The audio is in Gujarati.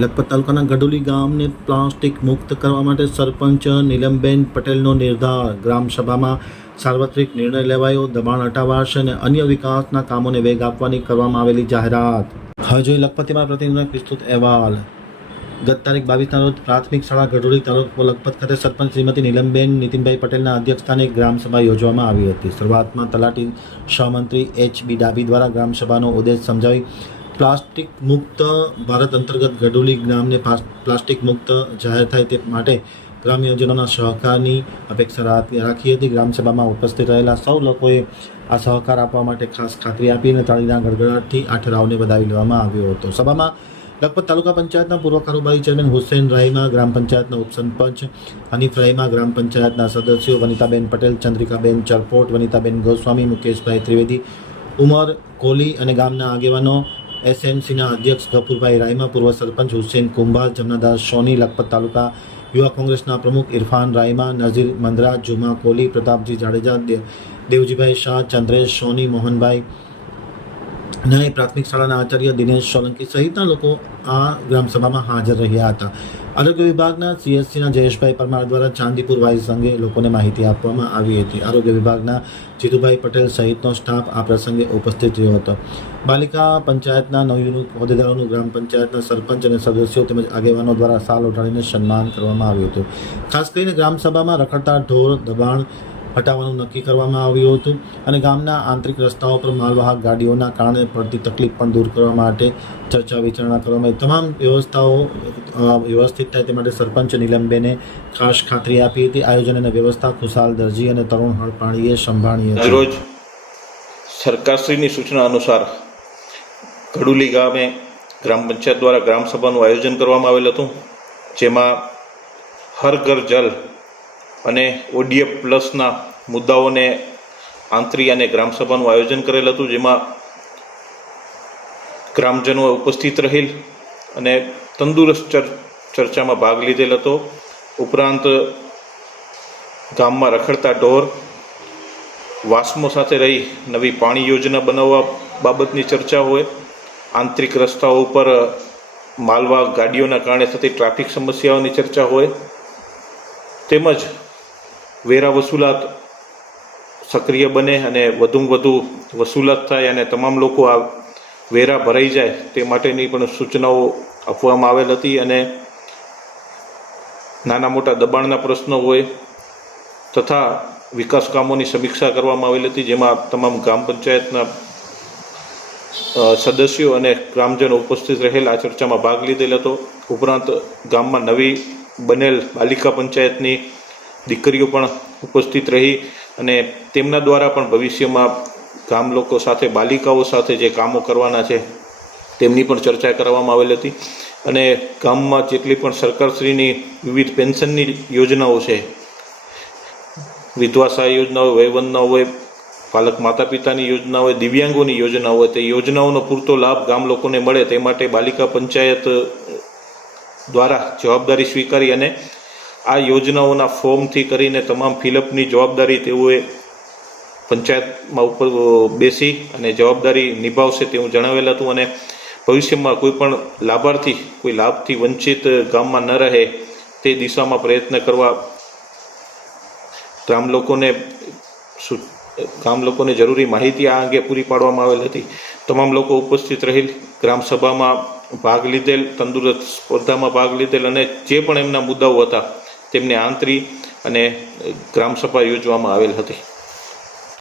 લખપત તાલુકાના ગઢોલી ગામને પ્લાસ્ટિક મુક્ત કરવા માટે સરપંચ નીલમબેન પટેલનો નિર્ધાર. ગ્રામસભામાં સાર્વત્રિક નિર્ણય લેવાયો, દબાણ હટાવાશે અને અન્ય વિકાસના કામોને વેગ આપવાની કરવામાં આવેલી જાહેરાત. જોઈએ લખપતિમાં પ્રતિનિધિનો વિસ્તૃત અહેવાલ. ગત તારીખ બાવીસના રોજ પ્રાથમિક શાળા ગઢોલી તાલુકો લખપત ખાતે સરપંચ શ્રીમતી નીલમબેન નીતિનભાઈ પટેલના અધ્યક્ષસ્થાને ગ્રામસભા યોજવામાં આવી હતી. શરૂઆતમાં તલાટી સહમંત્રી એચ બી ડાબી દ્વારા ગ્રામસભાનો ઉદ્દેશ સમજાવી પ્લાસ્ટિક મુક્ત ભારત અંતર્ગત ગઢોલી ગ્રામને પ્લાસ્ટિક મુક્ત જાહેર થાય તે માટે ગ્રામજનોના સહકારની અપેક્ષા રાખી હતી. ગ્રામસભામાં ઉપસ્થિત રહેલા સૌ લોકોએ આ સહકાર આપવા માટે ખાસ ખાતરી આપી અને તાળીના ગડગડાટથી આ ઠરાવને વધાવી લેવામાં આવ્યો હતો. સભામાં લખપત તાલુકા પંચાયતના પૂર્વ કારોબારી ચેરમેન હુસેન રાહીમા, ગ્રામ પંચાયતના ઉપસરપંચ હનીફ રાહીમા, ગ્રામ પંચાયતના સદસ્યો વનિતાબેન પટેલ, ચંદ્રિકાબેન ચરપોટ, વનિતાબેન ગોસ્વામી, મુકેશભાઈ ત્રિવેદી, ઉમર કોલી અને ગામના આગેવાનો એસએમસીના અધ્યક્ષ ગફુરભાઈ રાયમા પૂર્વ સરપંચ હુસેન કુંભાર જમનાદાસ સોની, લખપત તાલુકા યુવા કોંગ્રેસના પ્રમુખ ઇરફાન રાયમા, નઝીર મંદરા જુમા કોલી પ્રતાપજી જાડેજા દેવજીભાઈ શાહ, ચંદ્રેશ સોની, મોહનભાઈ ન્યાય પ્રાથમિક શાળાના આચાર્ય દિનેશ સોલંકી સહિતના લોકો આ ગ્રામસભામાં હાજર રહ્યા હતા. આરોગ્ય વિભાગના સીએસસીના જયેશભાઈ પરમાર દ્વારા ચાંદીપુર વાઇસ અંગે લોકોને માહિતી આપવામાં આવી હતી. આરોગ્ય વિભાગના જીતુભાઈ પટેલ સહિતનો સ્ટાફ આ પ્રસંગે ઉપસ્થિત રહ્યો હતો. બાલિકા પંચાયતના નવયુનિક હોદ્દેદારોનું ગ્રામ પંચાયતના સરપંચ અને સદસ્યો તેમજ આગેવાનો દ્વારા સાલ ઉઠાડીને સન્માન કરવામાં આવ્યું હતું. ખાસ કરીને ગ્રામસભામાં રખડતા ઢોર દબાણ હટાવવાનું નક્કી કરવામાં આવ્યું હતું અને ગામના આંતરિક રસ્તાઓ પર માલવાહક ગાડીઓના કારણે પડતી તકલીફ પણ દૂર કરવા માટે ચર્ચા વિચારણા કરવામાં આવી. તમામ વ્યવસ્થાઓ વ્યવસ્થિત થાય તે માટે સરપંચ નીલમબેને ખાસ ખાતરી આપી હતી. આયોજન અને વ્યવસ્થા ખુશાલ દરજી અને તરુણ હળપાણીએ સંભાળી આજરોજ સરકારશ્રીની સૂચના અનુસાર ઘડુલી ગામે ગ્રામ પંચાયત દ્વારા ગ્રામ સભાનું આયોજન કરવામાં આવેલ હતું, જેમાં હર ઘર જલ અને ઓડીએફ પ્લસના મુદ્દાઓને આંતરી અને ગ્રામસભાનું આયોજન કરેલ હતું, જેમાં ગ્રામજનો ઉપસ્થિત રહેલ અને તંદુરસ્ત ચર, ચર્ચામાં ભાગ લીધેલ હતો. ઉપરાંત ગામમાં રખડતા ઢોર, વાસ્મો સાથે રહી નવી પાણી યોજના બનાવવા બાબતની ચર્ચા હોય, આંતરિક રસ્તાઓ ઉપર માલવા ગાડીઓના કારણે થતી ટ્રાફિક સમસ્યાઓની ચર્ચા હોય, તેમજ વેરા વસૂલાત સક્રિય બને અને વધુમાં વધુ વસૂલાત થાય અને તમામ લોકો આ વેરા ભરાઈ જાય, તે માટેની પણ સૂચનાઓ આપવામાં આવેલ હતી અને નાના મોટા દબાણના પ્રશ્નો હોય તથા વિકાસ કામોની સમીક્ષા કરવામાં આવેલી હતી, જેમાં તમામ ગ્રામ પંચાયતના સદસ્યો અને ગ્રામજનો ઉપસ્થિત રહેલ. આ ચર્ચામાં ભાગ લીધેલ હતો. ઉપરાંત ગામમાં નવી બનેલ બાલિકા પંચાયતની દીકરીઓ પણ ઉપસ્થિત રહી અને તેમના દ્વારા પણ ભવિષ્યમાં ગામ લોકો સાથે, બાલિકાઓ સાથે જે કામો કરવાના છે, તેમની પણ ચર્ચા કરવામાં આવેલી હતી. અને ગામમાં જેટલી પણ સરકારશ્રીની વિવિધ પેન્શનની યોજનાઓ છે, વિધવા સહાય યોજના હોય, વયવંદના હોય, પાલક માતા પિતાની યોજના હોય, દિવ્યાંગોની યોજના હોય, તે યોજનાઓનો પૂરતો લાભ ગામ લોકોને મળે તે માટે બાલિકા પંચાયત દ્વારા જવાબદારી સ્વીકારી અને આ યોજનાઓના ફોર્મથી કરીને તમામ ફિલઅપની જવાબદારી તેઓએ પંચાયતમાં ઉપર બેસી અને જવાબદારી નિભાવશે તેવું જણાવેલ હતું અને ભવિષ્યમાં કોઈ પણ લાભાર્થી, કોઈ લાભથી વંચિત ગામમાં ન રહે તે દિશામાં પ્રયત્ન કરવા ગામ લોકોને ગામ લોકોને જરૂરી માહિતી આ અંગે પૂરી પાડવામાં આવેલ હતી. તમામ લોકો ઉપસ્થિત રહેલ ગ્રામસભામાં ભાગ લીધેલ, તંદુરસ્ત સ્પર્ધામાં ભાગ લીધેલ અને જે પણ એમના મુદ્દાઓ હતા તેમને આંતરી અને ગ્રામ સભા યોજવામાં આવેલ હતી.